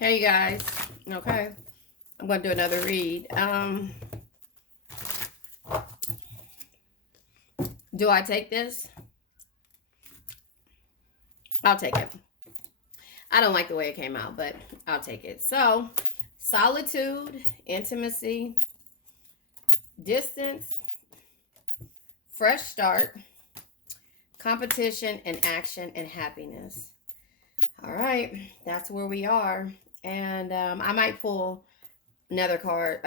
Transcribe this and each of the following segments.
Hey guys. Okay. I'm going to do another read. Do I take this? I'll take it. I don't like the way it came out, but I'll take it. So, solitude, intimacy, distance, fresh start, competition, and action and happiness. All right. That's where we are. And I might pull another card,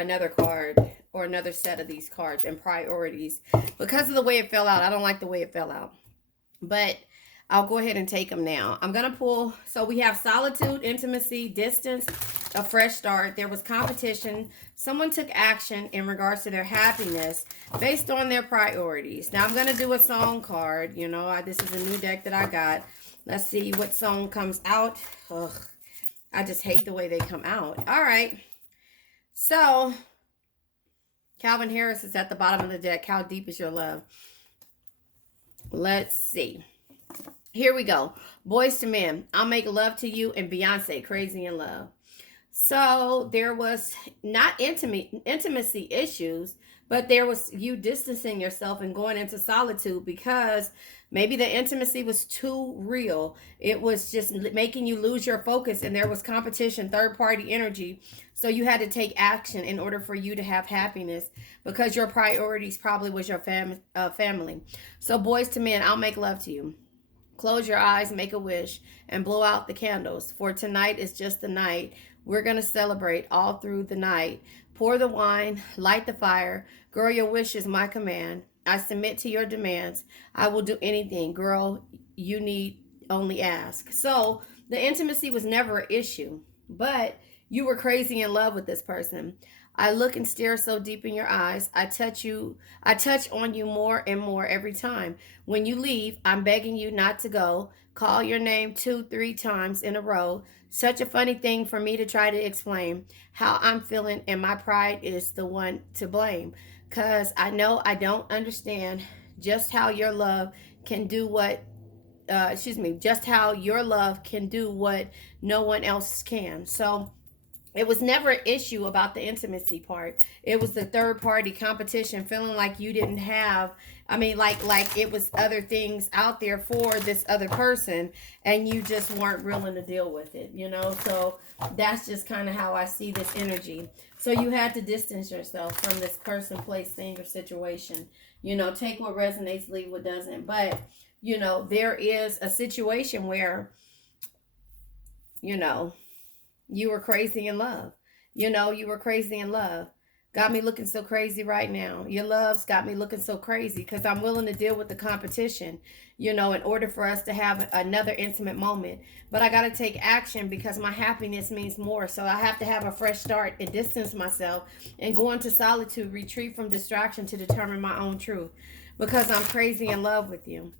or another set of these cards and priorities because of the way it fell out. I don't like the way it fell out, but I'll go ahead and take them now. I'm gonna pull. So we have solitude, intimacy, distance, a fresh start. There was competition. Someone took action in regards to their happiness based on their priorities. Now I'm gonna do a song card. This is a new deck that I got. Let's see what song comes out. Ugh, I just hate the way they come out. All right. So, Calvin Harris is at the bottom of the deck. How deep is your love? Let's see. Here we go. Boys to Men. I'll make love to you, and Beyonce, Crazy in Love. So there was not intimacy issues, but there was you distancing yourself and going into solitude because maybe the intimacy was too real. It was just making you lose your focus, and there was competition, third party energy. So you had to take action in order for you to have happiness because your priorities probably was your family. So Boys to Men, I'll make love to you. Close your eyes, make a wish, and blow out the candles. For tonight is just the night. We're going to celebrate all through the night. Pour the wine, light the fire. Girl, your wish is my command. I submit to your demands. I will do anything. Girl, you need only ask. So the intimacy was never an issue, but you were crazy in love with this person. I look and stare so deep in your eyes. I touch on you more and more every time. When you leave, I'm begging you not to go. Call your name 2-3 times in a row. Such a funny thing for me to try to explain how I'm feeling, and my pride is the one to blame. Cause I know I don't understand just how your love can do what just how your love can do what no one else can. So it was never an issue about the intimacy part. It was the third party competition, feeling like you didn't have, like it was other things out there for this other person, and you just weren't willing to deal with it. So that's just kind of how I see this energy. So you had to distance yourself from this person, place, thing, or situation. Take what resonates, leave what doesn't. But there is a situation where you know you were crazy in love. You were crazy in love. Got me looking so crazy right now. Your love's got me looking so crazy because I'm willing to deal with the competition, in order for us to have another intimate moment. But I got to take action because my happiness means more. So I have to have a fresh start and distance myself and go into solitude, retreat from distraction to determine my own truth because I'm crazy in love with you.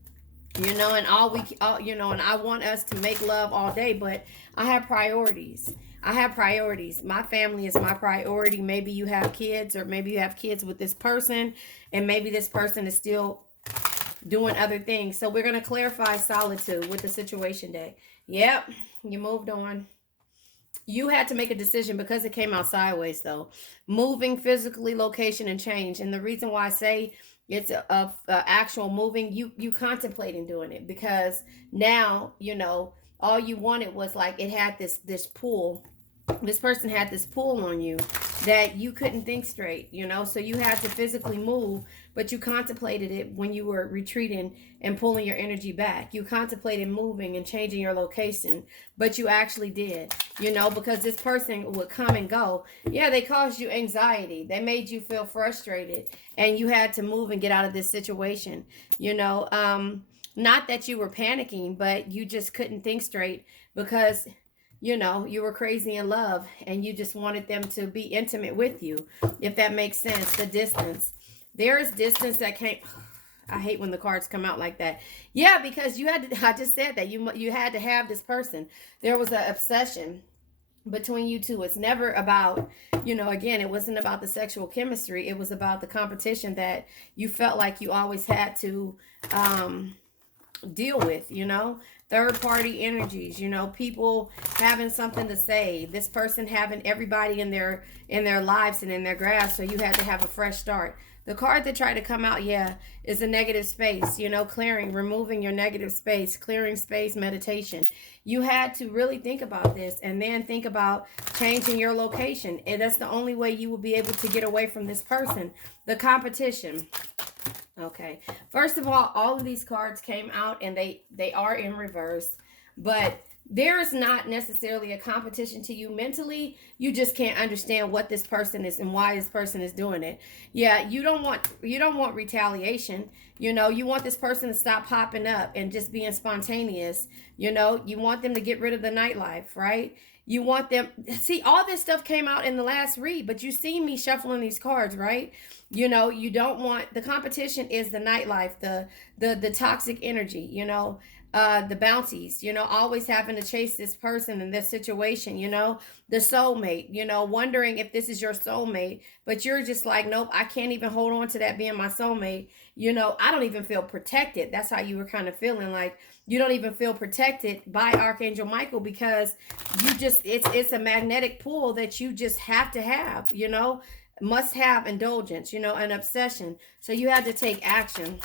And and I want us to make love all day, but I have priorities. My family is my priority. Maybe you have kids, or maybe you have kids with this person, and maybe this person is still doing other things. So we're going to clarify solitude with the situation day. Yep, you moved on. You had to make a decision because it came out sideways, though. Moving physically, location, and change. And the reason why I say it's a actual moving, you contemplating doing it because now all you wanted was like it had this pull. This person had this pull on you that you couldn't think straight, so you had to physically move, but you contemplated it when you were retreating and pulling your energy back. You contemplated moving and changing your location, but you actually did, because this person would come and go. Yeah, they caused you anxiety. They made you feel frustrated, and you had to move and get out of this situation, not that you were panicking, but you just couldn't think straight because you were crazy in love and you just wanted them to be intimate with you, if that makes sense. The distance. There is distance that can't. I hate when the cards come out like that. Yeah, because you had to, I just said that you had to have this person. There was an obsession between you two. It's never about, again, it wasn't about the sexual chemistry. It was about the competition that you felt like you always had to deal with, third party energies, you know, people having something to say, this person having everybody in their lives and in their grasp, so you had to have a fresh start. The card that tried to come out, yeah, is a negative space, you know, clearing, removing your negative space, clearing space, meditation. You had to really think about this and then think about changing your location. And that's the only way you will be able to get away from this person. The competition. Okay. First of all of these cards came out and they are in reverse, but there is not necessarily a competition to you mentally. You just can't understand what this person is and why this person is doing it. Yeah, you don't want retaliation. You know, you want this person to stop popping up and just being spontaneous. You know, you want them to get rid of the nightlife, right? You want them, see, all this stuff came out in the last read, but you see me shuffling these cards, right? You know, you don't want, the competition is the nightlife, the toxic energy, you know, the bounties, you know, always having to chase this person in this situation, you know, the soulmate, you know, wondering if this is your soulmate, but you're just like, nope, I can't even hold on to that being my soulmate. You know, I don't even feel protected. That's how you were kind of feeling, like you don't even feel protected by Archangel Michael, because you just, it's a magnetic pull that you just have to have, you know, must have indulgence, you know, an obsession. So you had to take action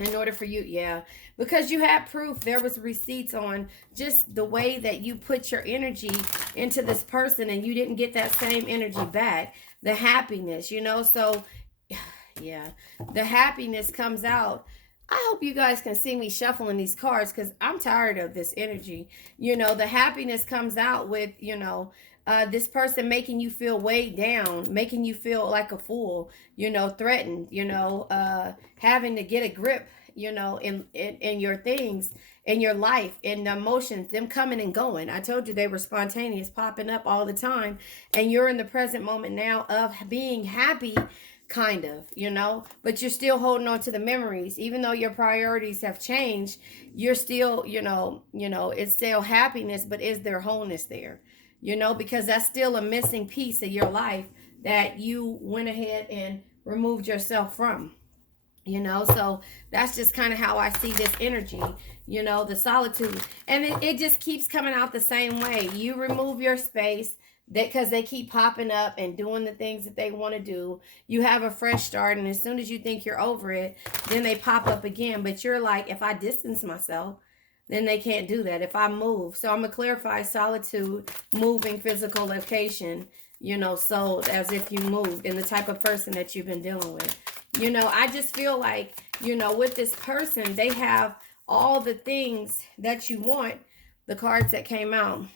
in order for you, yeah, because you had proof. There was receipts on just the way that you put your energy into this person and you didn't get that same energy back. The happiness, you know, so yeah, the happiness comes out. I hope you guys can see me shuffling these cards because I'm tired of this energy. You know, the happiness comes out with, you know, this person making you feel weighed down, making you feel like a fool, you know, threatened, you know, having to get a grip, you know, in your things, in your life, in the emotions, them coming and going. I told you they were spontaneous, popping up all the time. And you're in the present moment now of being happy, kind of, you know, but you're still holding on to the memories. Even though your priorities have changed, you're still, you know, it's still happiness, but is there wholeness there? You know, because that's still a missing piece of your life that you went ahead and removed yourself from. You know, so that's just kind of how I see this energy, you know, the solitude. And it just keeps coming out the same way. You remove your space, because they keep popping up and doing the things that they want to do. You have a fresh start, and as soon as you think you're over it, then they pop up again. But you're like, if I distance myself, then they can't do that. If I move, so I'm gonna clarify solitude, moving, physical location, you know, so as if you moved, and the type of person that you've been dealing with. You know, I just feel like, you know, with this person, they have all the things that you want. The cards that came out,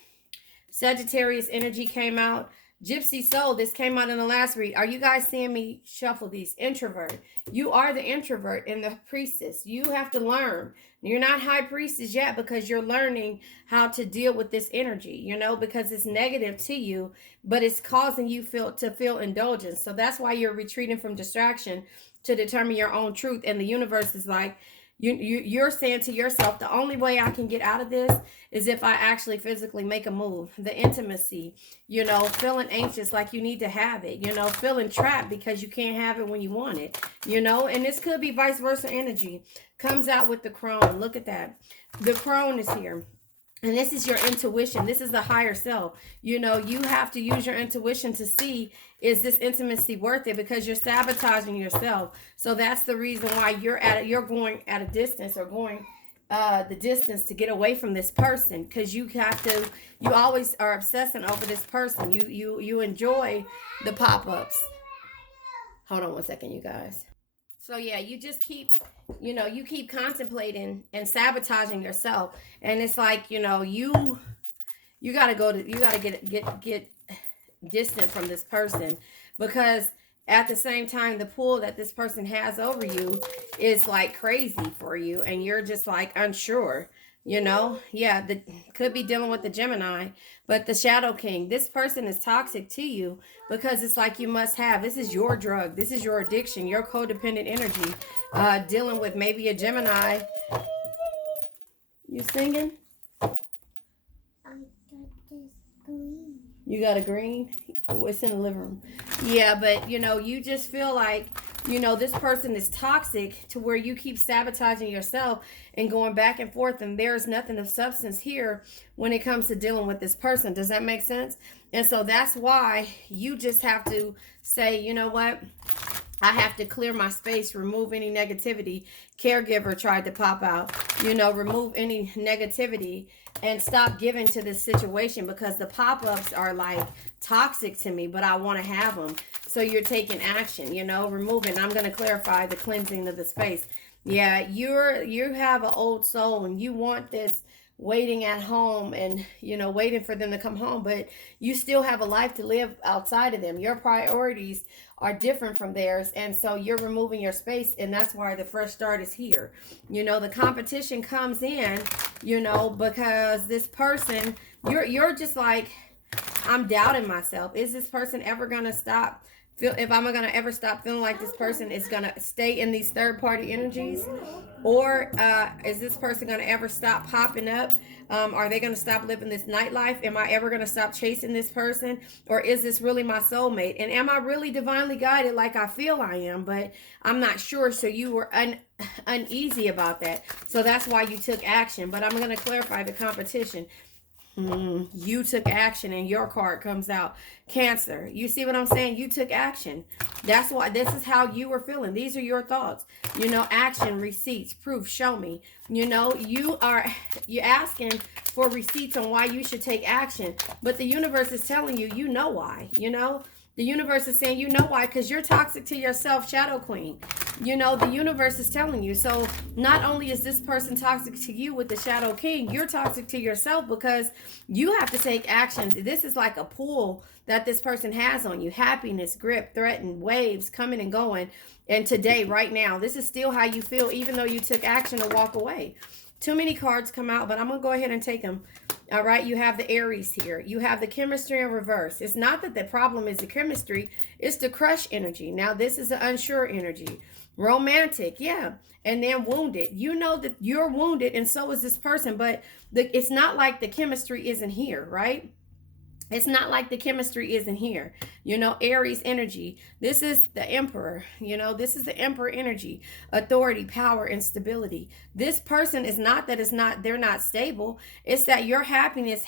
Sagittarius energy came out. Gypsy Soul, this came out in the last read. Are you guys seeing me shuffle these? Introvert. You are the introvert and the priestess. You have to learn. You're not high priestess yet because you're learning how to deal with this energy, you know, because it's negative to you, but it's causing you to feel indulgence. So that's why you're retreating from distraction to determine your own truth. And the universe is like, you're saying to yourself, the only way I can get out of this is if I actually physically make a move. The intimacy, you know, feeling anxious like you need to have it, you know, feeling trapped because you can't have it when you want it, you know, and this could be vice versa energy. Comes out with the crone. Look at that. The crone is here. And this is your intuition. This is the higher self. You know, you have to use your intuition to see, is this intimacy worth it? Because you're sabotaging yourself. So that's the reason why you're going at a distance, or going the distance to get away from this person. Because you always are obsessing over this person. You enjoy the pop-ups. Hold on one second, you guys. So yeah, you just keep, you know, you keep contemplating and sabotaging yourself. And it's like, you know, you got to get distant from this person, because at the same time, the pull that this person has over you is like crazy for you. And you're just like unsure, you know? Yeah, could be dealing with the Gemini, but the Shadow King, this person is toxic to you because it's like you must have. This is your drug. This is your addiction, your codependent energy. Dealing with maybe a Gemini. You singing? You got a green? Oh, it's in the living room. Yeah, but you just feel like, this person is toxic to where you keep sabotaging yourself and going back and forth, and there's nothing of substance here when it comes to dealing with this person. Does that make sense? And so that's why you just have to say, you know what? I have to clear my space, remove any negativity. Caregiver tried to pop out, remove any negativity and stop giving to this situation because the pop-ups are like toxic to me, but I want to have them. So you're taking action, removing. I'm going to clarify the cleansing of the space. Yeah, you have an old soul and you want this waiting at home and waiting for them to come home, but you still have a life to live outside of them. Your priorities are different from theirs, and so you're removing your space, and that's why the fresh start is here. The competition comes in, because this person, you're just like, I'm doubting myself. Is this person ever gonna stop if I'm gonna ever stop feeling like this person is gonna stay in these third party energies? Or is this person gonna ever stop popping up? Are they gonna stop living this nightlife? Am I ever gonna stop chasing this person? Or is this really my soulmate? And am I really divinely guided like I feel I am? But I'm not sure. So you were uneasy about that. So that's why you took action. But I'm gonna clarify the competition. You took action and your card comes out. Cancer. You see what I'm saying? You took action. That's why this is how you were feeling. These are your thoughts. Action, receipts, proof, show me. You're asking for receipts on why you should take action. But the universe is telling you, why. The universe is saying, why, because you're toxic to yourself, Shadow Queen. The universe is telling you. So not only is this person toxic to you with the Shadow King, you're toxic to yourself because you have to take action. This is like a pull that this person has on you. Happiness, grip, threaten, waves coming and going. And today, right now, this is still how you feel, even though you took action to walk away. Too many cards come out, but I'm going to go ahead and take them. All right, you have the Aries here. You have the chemistry in reverse. It's not that the problem is the chemistry. It's the crush energy. Now, this is the unsure energy. Romantic, yeah. And then wounded. You know that you're wounded, and so is this person. But it's not like the chemistry isn't here, right? It's not like the chemistry isn't here. Aries energy. This is the Emperor. This is the Emperor energy. Authority, power, and stability. This person is not that they're not stable. It's that your happiness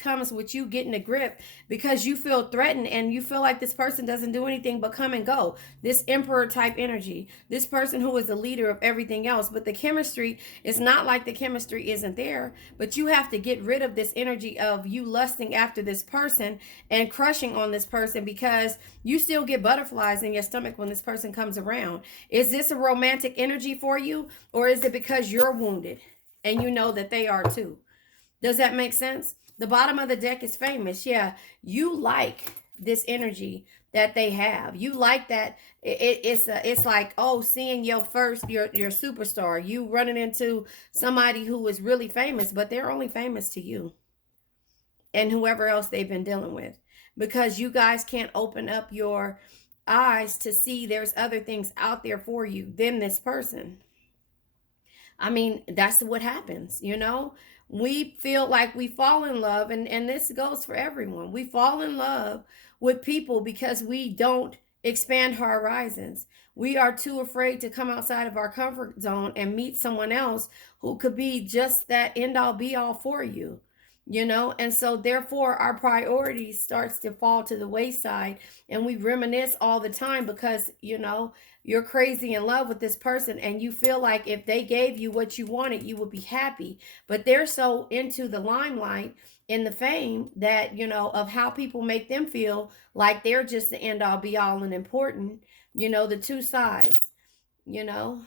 comes with you getting a grip because you feel threatened and you feel like this person doesn't do anything but come and go. This Emperor type energy. This person who is the leader of everything else. But the chemistry is not like the chemistry isn't there. But you have to get rid of this energy of you lusting after this person and crushing on this person because you still get butterflies in your stomach when this person comes around. Is this a romantic energy for you, or is it because you're wounded and you know that they are too? Does that make sense? The bottom of the deck is famous. Yeah, you like this energy that they have. You like that. It's like, oh, seeing your superstar. You running into somebody who is really famous, but they're only famous to you and whoever else they've been dealing with, because you guys can't open up your eyes to see there's other things out there for you than this person. I mean, that's what happens, We feel like we fall in love, and this goes for everyone. We fall in love with people because we don't expand our horizons. We are too afraid to come outside of our comfort zone and meet someone else who could be just that end all be all for you. And so therefore our priorities starts to fall to the wayside, and we reminisce all the time because you're crazy in love with this person and you feel like if they gave you what you wanted, you would be happy. But they're so into the limelight and the fame that of how people make them feel like they're just the end all be all and important. The two sides. And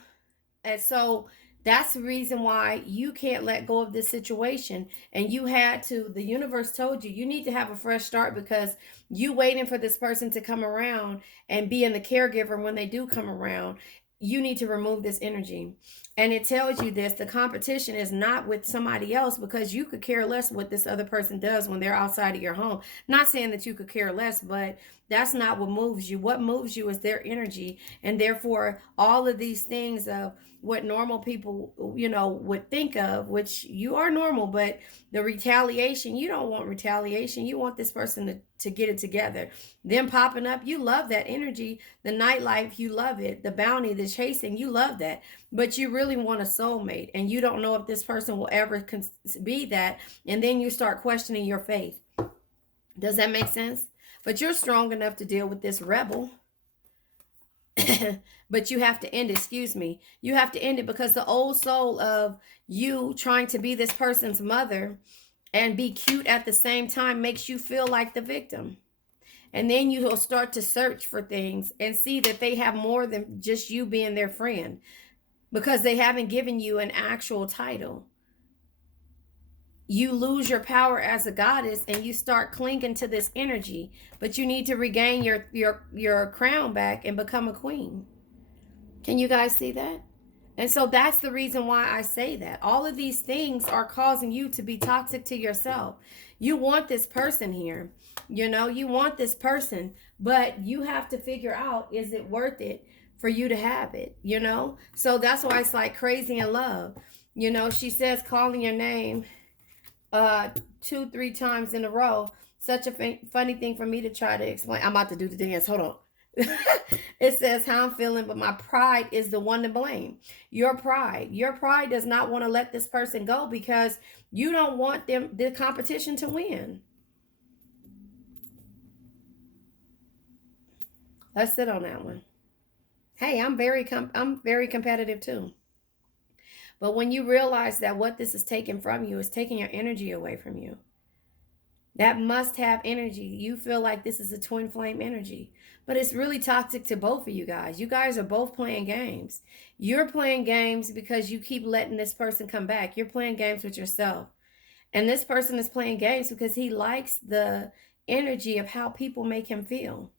so that's the reason why you can't let go of this situation. And the universe told you need to have a fresh start because you waiting for this person to come around and being the caregiver when they do come around. You need to remove this energy. And it tells you this, the competition is not with somebody else because you could care less what this other person does when they're outside of your home. Not saying that you could care less, but that's not what moves you. What moves you is their energy. And therefore, all of these things of what normal people, would think of, which you are normal, but the retaliation, you don't want retaliation. You want this person to get it together. Them popping up, you love that energy. The nightlife, you love it. The bounty, the chasing, you love that. But you really want a soulmate, and you don't know if this person will ever be that. And then you start questioning your faith. Does that make sense? But you're strong enough to deal with this rebel. But you have to end it, excuse me. You have to end it because the old soul of you trying to be this person's mother and be cute at the same time makes you feel like the victim. And then you will start to search for things and see that they have more than just you being their friend, because they haven't given you an actual title. You lose your power as a goddess and you start clinging to this energy, but you need to regain your crown back and become a queen. Can you guys see that? And so that's the reason why I say that. All of these things are causing you to be toxic to yourself. You want this person here. You want this person, but you have to figure out, is it worth it for you to have it? So that's why it's like crazy in love. She says calling your name 2-3 times in a row. Such a funny thing for me to try to explain. I'm about to do the dance. Hold on. It says how I'm feeling, but my pride is the one to blame. Your pride does not want to let this person go because you don't want the competition to win. Let's sit on that one. Hey, I'm very competitive too. But when you realize that what this is taking from you is taking your energy away from you, that must have energy, you feel like this is a twin flame energy. But it's really toxic to both of you guys. You guys are both playing games. You're playing games because you keep letting this person come back. You're playing games with yourself. And this person is playing games because he likes the energy of how people make him feel.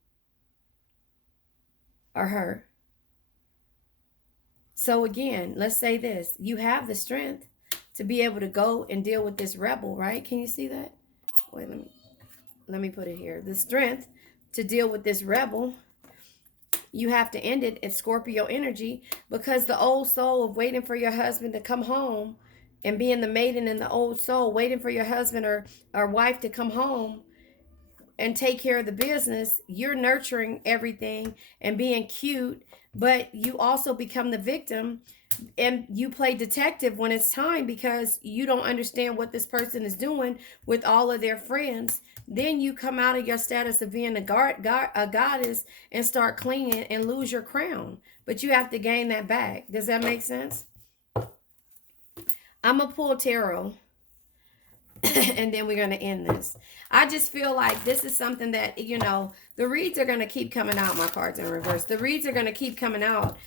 Or her. So again, let's say this. You have the strength to be able to go and deal with this rebel, right? Can you see that? Wait, let me put it here. The strength to deal with this rebel. You have to end it at Scorpio energy, because the old soul of waiting for your husband to come home and being the maiden in the old soul, waiting for your husband or wife to come home and take care of the business. You're nurturing everything and being cute, but you also become the victim and you play detective when it's time because you don't understand what this person is doing with all of their friends. Then you come out of your status of being a goddess and start clinging and lose your crown. But you have to gain that back. Does that make sense? I'm going to pull tarot. And then we're going to end this. I just feel like this is something that, the reads are going to keep coming out. My cards in reverse. The reads are going to keep coming out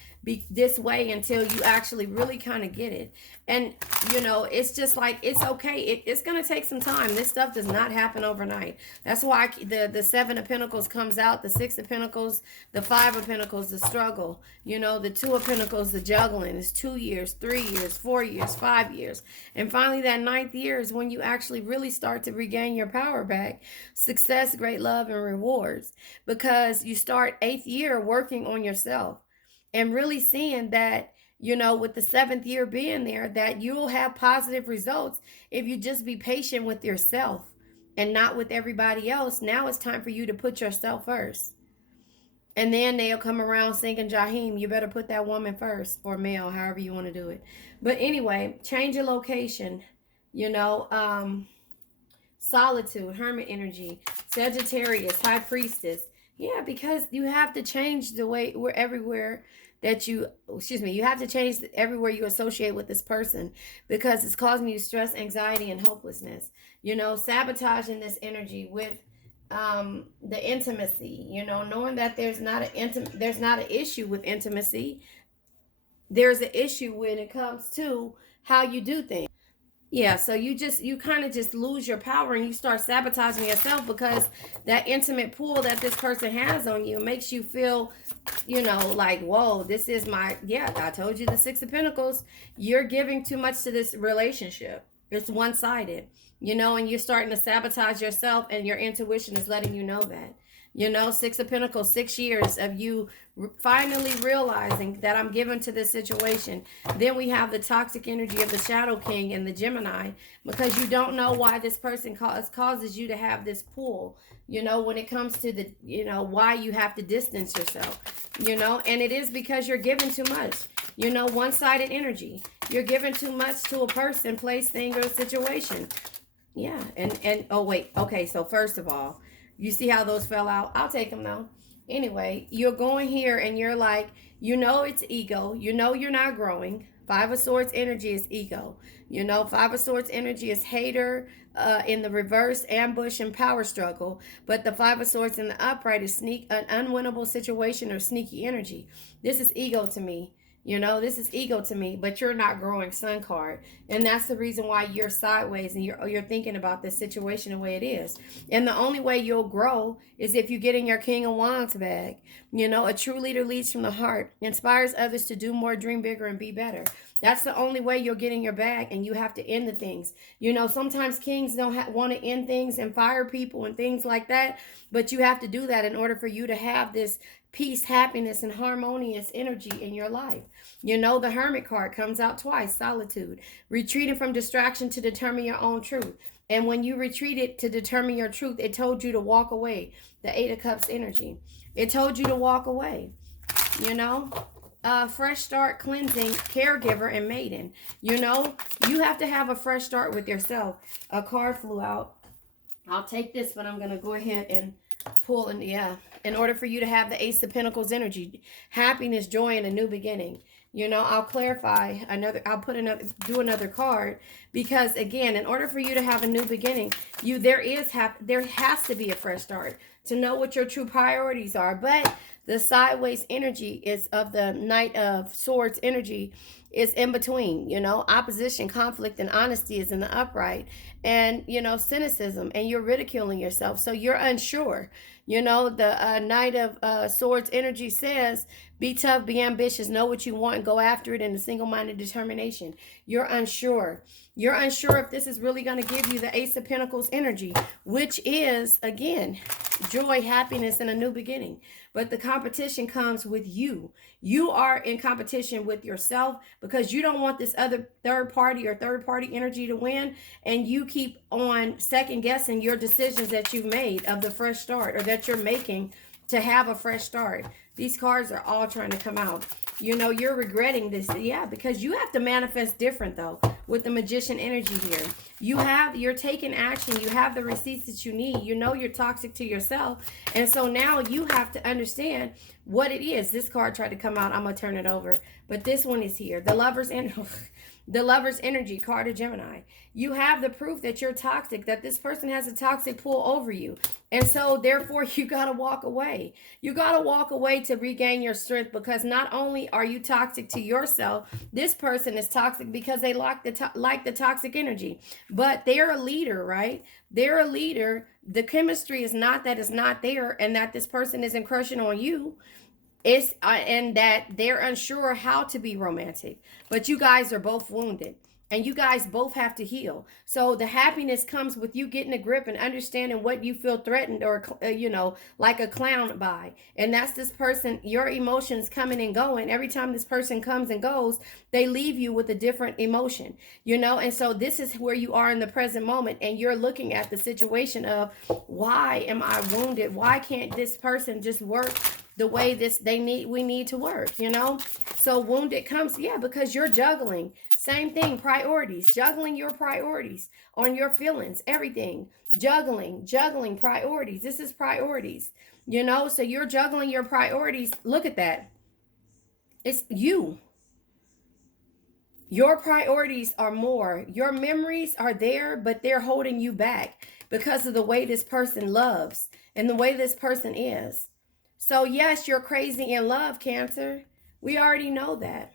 this way until you actually really kind of get it. And, it's just like, it's okay. It's going to take some time. This stuff does not happen overnight. That's why the 7 of Pentacles comes out, the 6 of Pentacles, the 5 of Pentacles, the struggle, the 2 of Pentacles, the juggling. It's 2 years, 3 years, 4 years, 5 years. And finally, that 9th year is when you actually really start to regain your power back. Success, great love, and rewards. Because you start 8th year working on yourself. And really seeing that, with the 7th year being there, that you'll have positive results if you just be patient with yourself and not with everybody else. Now it's time for you to put yourself first. And then they'll come around singing Jaheim, you better put that woman first, or male, however you want to do it. But anyway, change your location, solitude, hermit energy, Sagittarius, high priestess. Yeah, because you have to change the way you have to change everywhere you associate with this person, because it's causing you stress, anxiety, and hopelessness. Sabotaging this energy with the intimacy, knowing that there's not an issue with intimacy. There's an issue when it comes to how you do things. Yeah, so you kind of just lose your power and you start sabotaging yourself, because that intimate pull that this person has on you makes you feel, like, whoa, this is I told you, the 6 of Pentacles, you're giving too much to this relationship. It's one-sided, and you're starting to sabotage yourself, and your intuition is letting you know that. You know, Six of Pentacles, 6 years of you finally realizing that I'm given to this situation. Then we have the toxic energy of the Shadow King and the Gemini, because you don't know why this person causes you to have this pull, you know, when it comes to the, you know, why you have to distance yourself, you know, and it is because you're giving too much. You know, one-sided energy. You're giving too much to a person, place, thing, or situation. Yeah, and oh wait, okay, so first of all, you see how those fell out? I'll take them though. Anyway, you're going here and you're like, you know it's ego. You know you're not growing. Five of Swords energy is ego. You know, Five of Swords energy is hater in the reverse, ambush, and power struggle. But the Five of Swords in the upright is an unwinnable situation or sneaky energy. This is ego to me. You know, this is ego to me, but you're not growing, Sun card. And that's the reason why you're sideways and you're thinking about this situation the way it is. And the only way you'll grow is if you get in your King of Wands bag. You know, a true leader leads from the heart, inspires others to do more, dream bigger, and be better. That's the only way you'll get in your bag, and you have to end the things. You know, sometimes kings don't want to end things and fire people and things like that, but you have to do that in order for you to have this peace, happiness, and harmonious energy in your life. You know, the Hermit card comes out twice, solitude, retreating from distraction to determine your own truth. And when you retreated to determine your truth, it told you to walk away. The Eight of Cups energy. It told you to walk away. You know, fresh start, cleansing, caregiver, and maiden. You know, you have to have a fresh start with yourself. A card flew out. I'll take this, but I'm going to go ahead and pull in, yeah, in order for you to have the Ace of Pentacles energy, happiness, joy, and a new beginning. You know, I'll clarify another, I'll put another, do another card, because again, in order for you to have a new beginning, there has to be a fresh start to know what your true priorities are. But the sideways energy is of the Knight of Swords energy is in between, you know, opposition, conflict, and honesty is in the upright, and, you know, cynicism, and you're ridiculing yourself. So you're unsure. You know, the Knight of Swords energy says, be tough, be ambitious, know what you want, and go after it in a single-minded determination. You're unsure. You're unsure if this is really going to give you the Ace of Pentacles energy, which is, again, joy, happiness, and a new beginning. But the competition comes with you. You are in competition with yourself because you don't want this other third party energy to win. And you keep on second guessing your decisions that you've made of the fresh start, or that you're making to have a fresh start. These cards are all trying to come out. You know, you're regretting this. Yeah, because you have to manifest different, though, with the Magician energy here. You're taking action. You have the receipts that you need. You know you're toxic to yourself. And so now you have to understand what it is. This card tried to come out. I'm going to turn it over. But this one is here. The Lover's energy, card of Gemini. You have the proof that you're toxic, that this person has a toxic pull over you. And so therefore you got to walk away. You got to walk away to regain your strength, because not only are you toxic to yourself, this person is toxic because they like the toxic energy. But they're a leader, right? They're a leader. The chemistry is not that it's not there, and that this person isn't crushing on you. It's and that they're unsure how to be romantic. But you guys are both wounded, and you guys both have to heal. So the happiness comes with you getting a grip and understanding what you feel threatened or, you know, like a clown by. And that's this person, your emotions coming and going. Every time this person comes and goes, they leave you with a different emotion, you know. And so this is where you are in the present moment, and you're looking at the situation of, why am I wounded? Why can't this person just work the way we need to work, you know? So wounded comes, yeah, because you're juggling. Same thing, priorities, juggling your priorities on your feelings, everything, juggling priorities. This is priorities, you know? So you're juggling your priorities. Look at that. It's you. Your priorities are more. Your memories are there, but they're holding you back because of the way this person loves and the way this person is. So yes, you're crazy in love, Cancer. We already know that.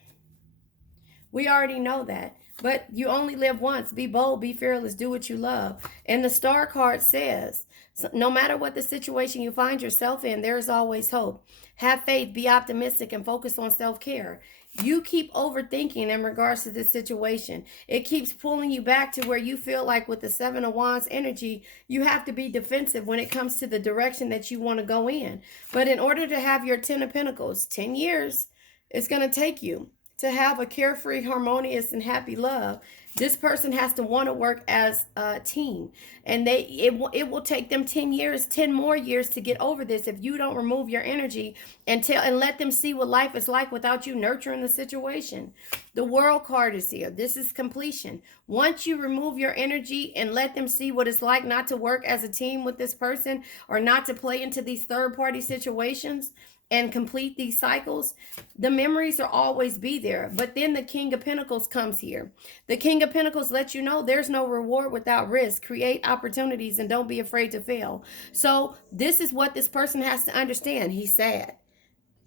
We already know that. But you only live once. Be bold, be fearless, do what you love. And the Star card says, so no matter what the situation you find yourself in, there is always hope. Have faith, be optimistic, and focus on self-care. You keep overthinking in regards to this situation. It keeps pulling you back to where you feel like with the Seven of Wands energy, you have to be defensive when it comes to the direction that you want to go in. But in order to have your 10 of Pentacles, 10 years, it's going to take you to have a carefree, harmonious, and happy love. This person has to want to work as a team, and it will take them 10 years, 10 more years to get over this if you don't remove your energy and let them see what life is like without you nurturing the situation. The World card is here. This is completion. Once you remove your energy and let them see what it's like not to work as a team with this person or not to play into these third-party situations and complete these cycles, the memories will always be there. But then the King of Pentacles comes here. The King of Pentacles lets you know there's no reward without risk. Create opportunities and don't be afraid to fail. So this is what this person has to understand. He's sad.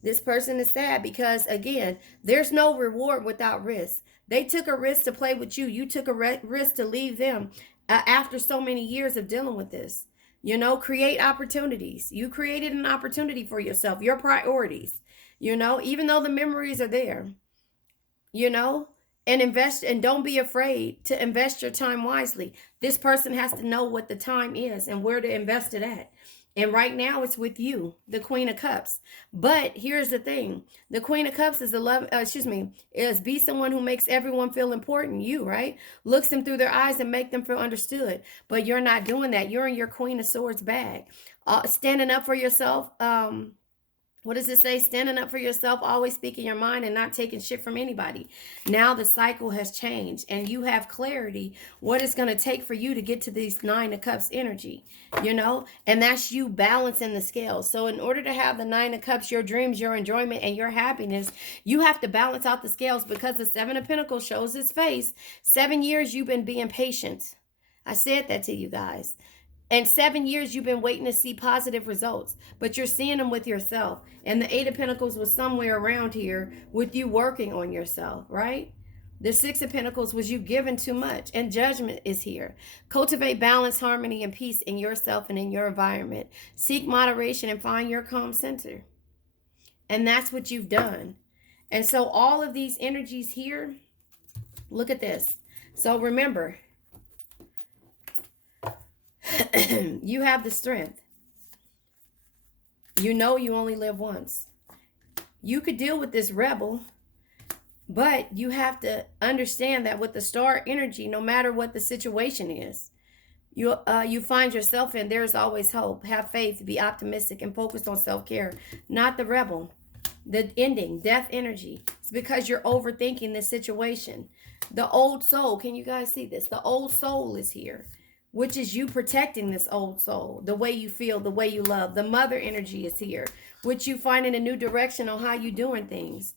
This person is sad because, again, there's no reward without risk. They took a risk to play with you. You took a risk to leave them after so many years of dealing with this. You know, create opportunities. You created an opportunity for yourself, your priorities, you know, even though the memories are there, you know, and invest, and don't be afraid to invest your time wisely. This person has to know what the time is and where to invest it at. And right now it's with you, the Queen of Cups. But here's the thing. The Queen of Cups is is be someone who makes everyone feel important. You, right? Looks them through their eyes and make them feel understood. But you're not doing that. You're in your Queen of Swords bag. Standing up for yourself. What does it say? Standing up for yourself, always speaking your mind and not taking shit from anybody. Now the cycle has changed and you have clarity what it's going to take for you to get to these Nine of Cups energy, you know, and that's you balancing the scales. So in order to have the Nine of Cups, your dreams, your enjoyment, and your happiness, you have to balance out the scales because the Seven of Pentacles shows its face. 7 years you've been being patient. I said that to you guys. And 7 years you've been waiting to see positive results, but you're seeing them with yourself. And the Eight of Pentacles was somewhere around here with you working on yourself, right? The Six of Pentacles was you giving too much, and Judgment is here. Cultivate balance, harmony, and peace in yourself and in your environment. Seek moderation and find your calm center. And that's what you've done. And so all of these energies here, look at this. So remember, you have the strength. You know you only live once. You could deal with this rebel, but you have to understand that with the star energy, no matter what the situation is, you find yourself in, there's always hope. Have faith, be optimistic, and focused on self-care. Not the rebel. The ending, death energy. It's because you're overthinking this situation. The old soul, can you guys see this? The old soul is here, which is you protecting this old soul, the way you feel, the way you love. The mother energy is here, which you finding a new direction on how you doing things.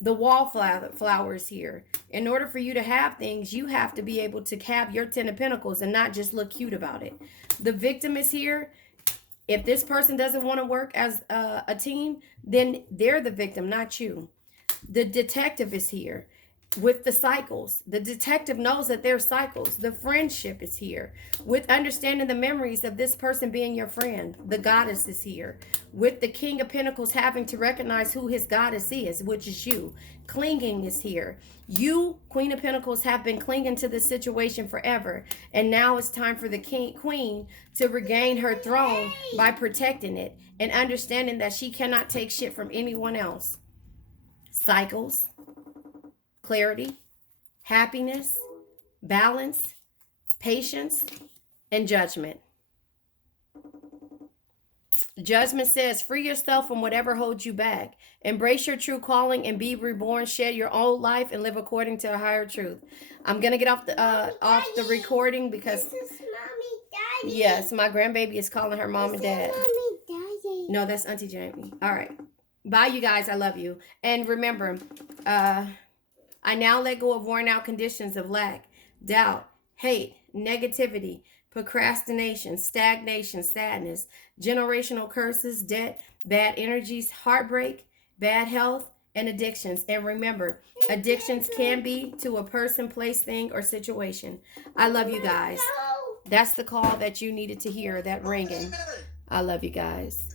The wallflower is here. In order for you to have things, you have to be able to have your 10 of Pentacles and not just look cute about it. The victim is here. If this person doesn't want to work as a team, then they're the victim, not you. The detective is here. With the cycles, the detective knows that there's cycles. The friendship is here with understanding the memories of this person being your friend. The goddess is here with the King of Pentacles having to recognize who his goddess is, which is you. Clinging is here. You, Queen of Pentacles, have been clinging to this situation forever, and now it's time for the queen to regain her throne by protecting it and understanding that she cannot take shit from anyone else. Cycles, clarity, happiness, balance, patience, and judgment. Judgment says, free yourself from whatever holds you back. Embrace your true calling and be reborn. Share your own life and live according to a higher truth. I'm going to get off the recording because... This is Mommy, Daddy. Yes, my grandbaby is calling her mom and dad. Mommy, Daddy. No, that's Auntie Jamie. All right. Bye, you guys. I love you. And remember, I now let go of worn out conditions of lack, doubt, hate, negativity, procrastination, stagnation, sadness, generational curses, debt, bad energies, heartbreak, bad health, and addictions. And remember, addictions can be to a person, place, thing, or situation. I love you guys. That's the call that you needed to hear, that ringing. I love you guys.